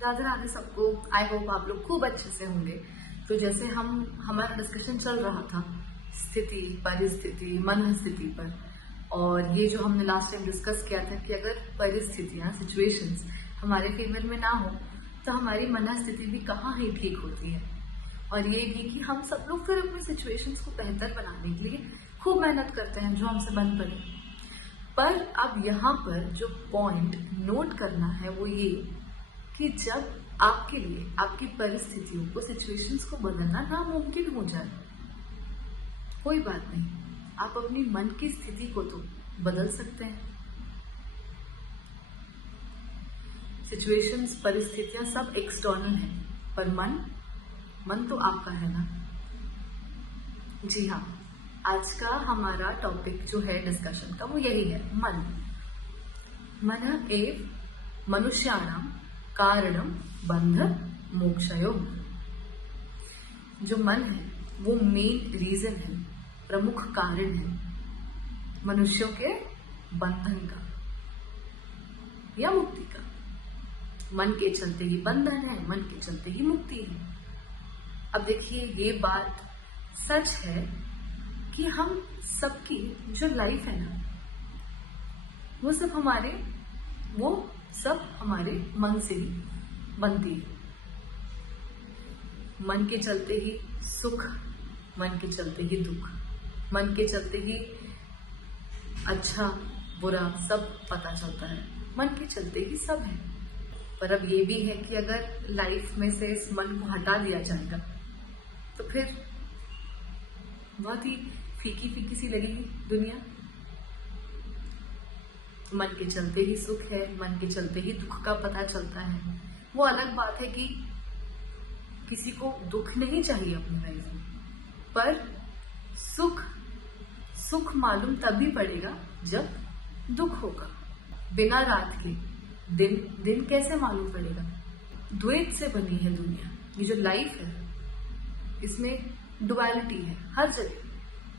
राधे राधे सबको। I hope आप लोग खूब अच्छे से होंगे। तो जैसे हमारा डिस्कशन चल रहा था स्थिति, परिस्थिति, मन स्थिति पर, और ये जो हमने लास्ट टाइम डिस्कस किया था कि अगर परिस्थितियाँ, सिचुएशंस हमारे फेवर में ना हो तो हमारी मन स्थिति भी कहाँ ही ठीक होती है। और ये भी कि हम सब लोग फिर अपनी सिचुएशंस को बेहतर बनाने के लिए खूब मेहनत करते हैं जो हमसे बन पड़े। पर अब यहाँ पर जो पॉइंट नोट करना है वो ये कि जब आपके लिए आपकी परिस्थितियों को, सिचुएशंस को बदलना नामुमकिन हो जाए, कोई बात नहीं, आप अपनी मन की स्थिति को तो बदल सकते हैं। सिचुएशंस, परिस्थितियां सब एक्सटर्नल हैं, पर मन तो आपका है ना। जी हाँ, आज का हमारा टॉपिक जो है डिस्कशन का वो यही है, मन एव मनुष्याणाम कारणम बंध मोक्षयोः। जो मन है वो मेन रीजन है, प्रमुख कारण है मनुष्यों के बंधन का या मुक्ति का। मन के चलते ही बंधन है, मन के चलते ही मुक्ति है। अब देखिए, ये बात सच है कि हम सबकी जो लाइफ है ना, वो सब हमारे मन से ही बनती है। मन के चलते ही सुख, मन के चलते ही दुख, मन के चलते ही अच्छा बुरा सब पता चलता है, मन के चलते ही सब है। पर अब ये भी है कि अगर लाइफ में से इस मन को हटा दिया जाएगा तो फिर बहुत ही फीकी फीकी सी लगेगी दुनिया। मन के चलते ही सुख है, मन के चलते ही दुख का पता चलता है। वो अलग बात है कि किसी को दुख नहीं चाहिए अपनी लाइफ में, पर सुख मालूम तभी पड़ेगा जब दुख होगा। बिना रात के दिन कैसे मालूम पड़ेगा? द्वैत से बनी है दुनिया। ये जो लाइफ है इसमें डुअलिटी है हर जगह,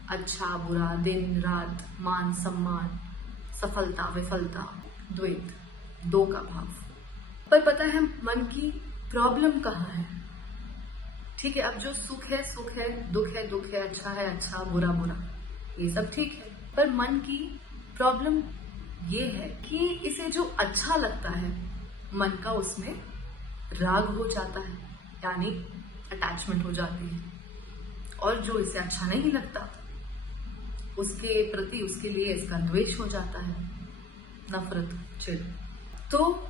अच्छा बुरा, दिन रात, मान सम्मान, सफलता विफलता, द्वैत, दो का भाव। पर पता है मन की प्रॉब्लम कहाँ है? ठीक है, अब जो सुख है, दुख है, अच्छा है अच्छा, बुरा बुरा, ये सब ठीक है। पर मन की प्रॉब्लम ये है कि इसे जो अच्छा लगता है, मन का उसमें राग हो जाता है, यानी अटैचमेंट हो जाती है। और जो इसे अच्छा नहीं लगता उसके प्रति, उसके लिए इसका द्वेष हो जाता है, नफरत, चिढ़। तो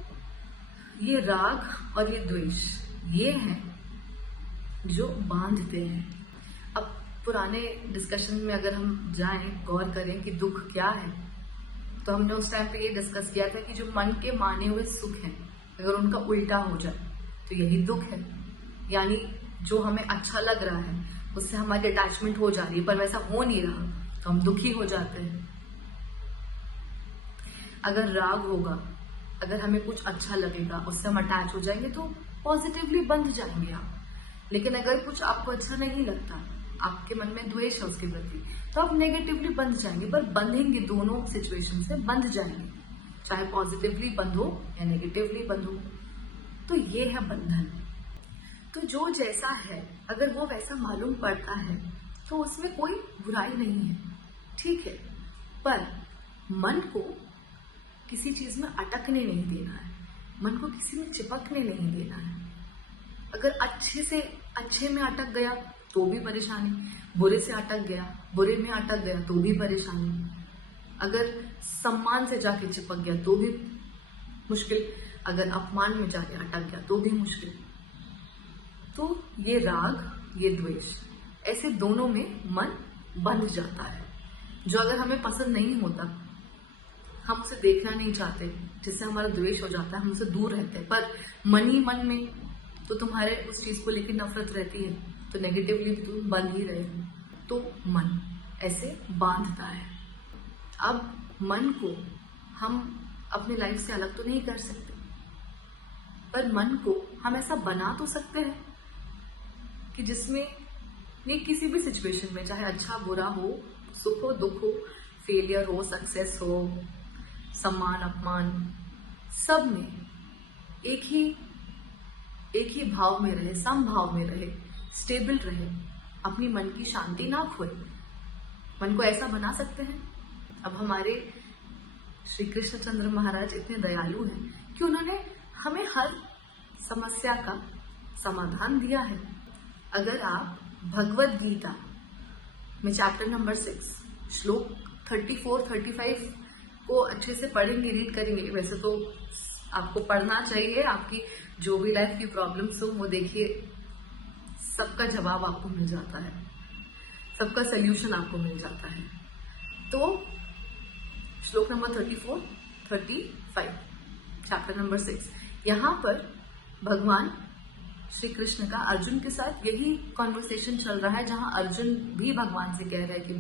ये राग और ये द्वेष, ये हैं जो बांधते हैं। अब पुराने डिस्कशन में अगर हम जाएं, गौर करें कि दुख क्या है, तो हमने उस टाइम पे ये डिस्कस किया था कि जो मन के माने हुए सुख हैं, अगर उनका उल्टा हो जाए तो यही दुख है। यानी जो हमें अच्छा लग रहा है उससे हमारी अटैचमेंट हो जा रही है, पर वैसा हो नहीं रहा तो हम दुखी हो जाते हैं। अगर राग होगा, अगर हमें कुछ अच्छा लगेगा, उससे हम अटैच हो जाएंगे तो पॉजिटिवली बंध जाएंगे आप। लेकिन अगर कुछ आपको अच्छा नहीं लगता, आपके मन में द्वेष है उसके प्रति, तो आप नेगेटिवली बंध जाएंगे। पर बंधेंगे, दोनों सिचुएशन से बंध जाएंगे, चाहे पॉजिटिवली बंधो या नेगेटिवली बंधो। तो ये है बंधन। तो जो जैसा है अगर वो वैसा मालूम पड़ता है तो उसमें कोई बुराई नहीं है, ठीक है। पर मन को किसी चीज में अटकने नहीं देना है, मन को किसी में चिपकने नहीं देना है। अगर अच्छे में अटक गया तो भी परेशानी, बुरे से अटक गया, बुरे में अटक गया तो भी परेशानी, अगर सम्मान से जाके चिपक गया तो भी मुश्किल, अगर अपमान में जाके अटक गया तो भी मुश्किल। तो ये राग, ये द्वेष, ऐसे दोनों में मन बंध जाता है। जो अगर हमें पसंद नहीं होता, हम उसे देखना नहीं चाहते, जिससे हमारा द्वेष हो जाता है, हम उसे दूर रहते हैं। पर मन ही मन में तो तुम्हारे उस चीज को लेकर नफरत रहती है, तो नेगेटिवली भी तुम बंध ही रहे हो। तो मन ऐसे बांधता है। अब मन को हम अपनी लाइफ से अलग तो नहीं कर सकते, पर मन को हम ऐसा बना तो सकते हैं कि जिसमें ये किसी भी सिचुएशन में, चाहे अच्छा बुरा हो, सुख हो दुख हो, फेलियर हो सक्सेस हो, सम्मान अपमान, सब में एक ही एक ही भाव में रहे, समभाव में रहे, स्टेबल रहे, अपनी मन की शांति ना खोए। मन को ऐसा बना सकते हैं। अब हमारे श्री कृष्णचंद्र महाराज इतने दयालु हैं कि उन्होंने हमें हर समस्या का समाधान दिया है। अगर आप भगवत गीता में चैप्टर नंबर 6 श्लोक 34-35 को अच्छे से पढ़ेंगे, रीड करेंगे, वैसे तो आपको पढ़ना चाहिए, आपकी जो भी लाइफ की प्रॉब्लम्स हो वो देखिए, सबका जवाब आपको मिल जाता है, सबका सल्यूशन आपको मिल जाता है। तो श्लोक नंबर 34-35 चैप्टर नंबर 6, यहाँ पर भगवान श्री कृष्ण का अर्जुन के साथ यही कॉन्वर्सेशन चल रहा है, जहां अर्जुन भी भगवान से कह रहा है कि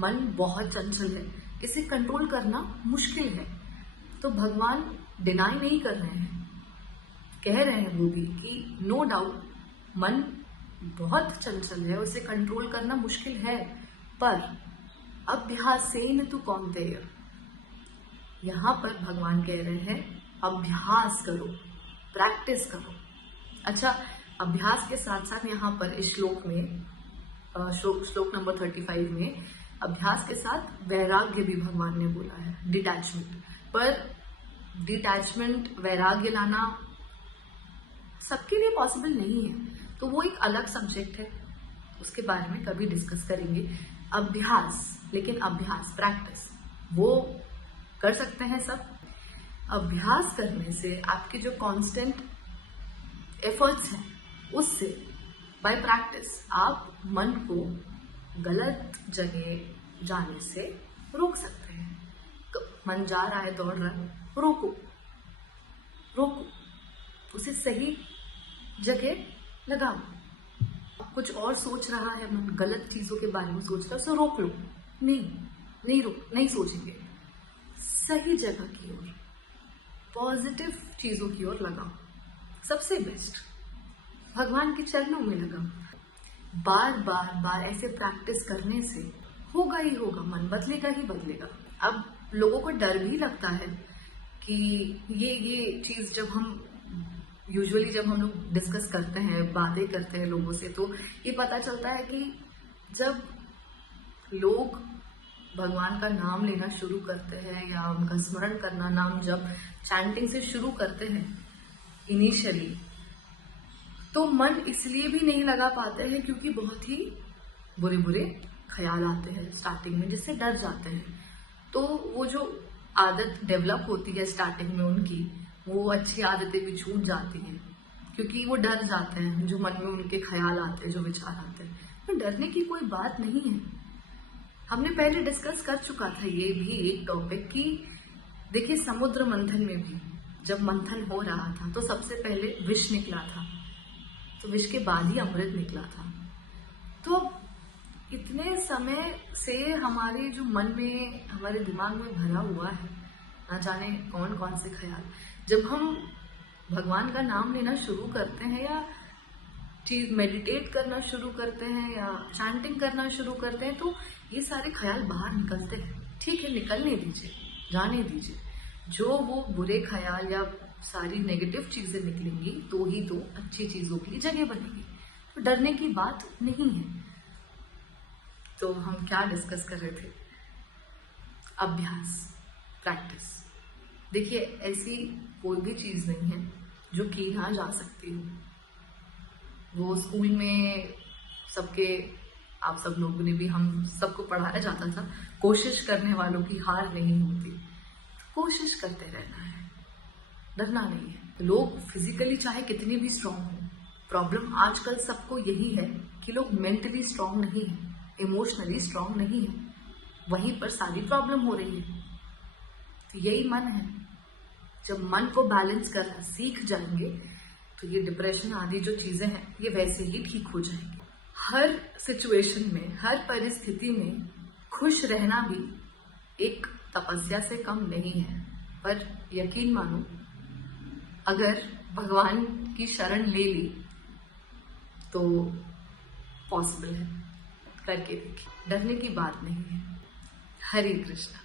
मन बहुत चंचल है, इसे कंट्रोल करना मुश्किल है। तो भगवान डिनाई नहीं कर रहे हैं, कह रहे हैं वो भी कि नो डाउट मन बहुत चंचल है, उसे कंट्रोल करना मुश्किल है, पर अभ्यासेन तु कौन्तेय, यहाँ पर भगवान कह रहे हैं अभ्यास करो, प्रैक्टिस करो। अच्छा, अभ्यास के साथ साथ यहाँ पर इस श्लोक में श्लोक नंबर 35 में अभ्यास के साथ वैराग्य भी भगवान ने बोला है, डिटैचमेंट। पर डिटैचमेंट, वैराग्य लाना सबके लिए पॉसिबल नहीं है, तो वो एक अलग सब्जेक्ट है, उसके बारे में कभी डिस्कस करेंगे। अभ्यास, लेकिन अभ्यास, प्रैक्टिस वो कर सकते हैं सब। अभ्यास करने से आपके जो कांस्टेंट एफर्ट्स हैं, उससे बाय प्रैक्टिस आप मन को गलत जगह जाने से रोक सकते हैं। मन जा रहा है, दौड़ रहा है, रोको, उसे सही जगह लगाओ। कुछ और सोच रहा है मन, गलत चीजों के बारे में सोच रहा है, उसे रोक लो। नहीं सोचेंगे, सही जगह की ओर, पॉजिटिव चीजों की ओर लगाओ। सबसे बेस्ट भगवान के चरणों में लगाओ। बार बार ऐसे प्रैक्टिस करने से होगा ही होगा, मन बदलेगा ही बदलेगा। अब लोगों को डर भी लगता है कि ये चीज जब हम लोग डिस्कस करते हैं, बातें करते हैं लोगों से, तो ये पता चलता है कि जब लोग भगवान का नाम लेना शुरू करते हैं या उनका स्मरण करना, नाम जब चैंटिंग से शुरू करते हैं इनिशियली, तो मन इसलिए भी नहीं लगा पाते हैं क्योंकि बहुत ही बुरे ख्याल आते हैं स्टार्टिंग में, जिससे डर जाते हैं। तो वो जो आदत डेवलप होती है स्टार्टिंग में उनकी, वो अच्छी आदतें भी छूट जाती हैं क्योंकि वो डर जाते हैं, जो मन में उनके ख्याल आते हैं, जो विचार आते हैं। तो डरने की कोई बात नहीं है। हमने पहले डिस्कस कर चुका था ये भी एक टॉपिक कि देखिए, समुद्र मंथन में भी जब मंथन हो रहा था तो सबसे पहले विष निकला था, तो विष के बाद ही अमृत निकला था। तो इतने समय से हमारे जो मन में, हमारे दिमाग में भरा हुआ है ना जाने कौन कौन से ख्याल, जब हम भगवान का नाम लेना शुरू करते हैं या चीज मेडिटेट करना शुरू करते हैं या चैंटिंग करना शुरू करते हैं, तो ये सारे ख्याल बाहर निकलते हैं। ठीक है, निकलने दीजिए, जाने दीजिए। जो वो बुरे ख्याल या सारी नेगेटिव चीजें निकलेंगी तो ही तो अच्छी चीजों की जगह बनेगी। तो डरने की बात नहीं है। तो हम क्या डिस्कस कर रहे थे? अभ्यास, प्रैक्टिस। देखिए, ऐसी कोई भी चीज नहीं है जो की ना जा सकती हो। वो स्कूल में आप सब लोगों ने भी, हम सबको पढ़ाया जाता था, कोशिश करने वालों की हार नहीं होती। कोशिश करते रहना है, डरना नहीं है। लोग फिजिकली चाहे कितनी भी स्ट्रांग हो, प्रॉब्लम आजकल सबको यही है कि लोग मेंटली स्ट्रांग नहीं है, इमोशनली स्ट्रांग नहीं है, वहीं पर सारी प्रॉब्लम हो रही है। तो यही मन है। जब मन को बैलेंस करना सीख जाएंगे तो ये डिप्रेशन आदि जो चीजें हैं ये वैसे ही ठीक हो जाएंगी। हर सिचुएशन में, हर परिस्थिति में खुश रहना भी एक तपस्या से कम नहीं है। पर यकीन मानो, अगर भगवान की शरण ले ली तो पॉसिबल है, करके देखिए, डरने की बात नहीं है। हरे कृष्णा।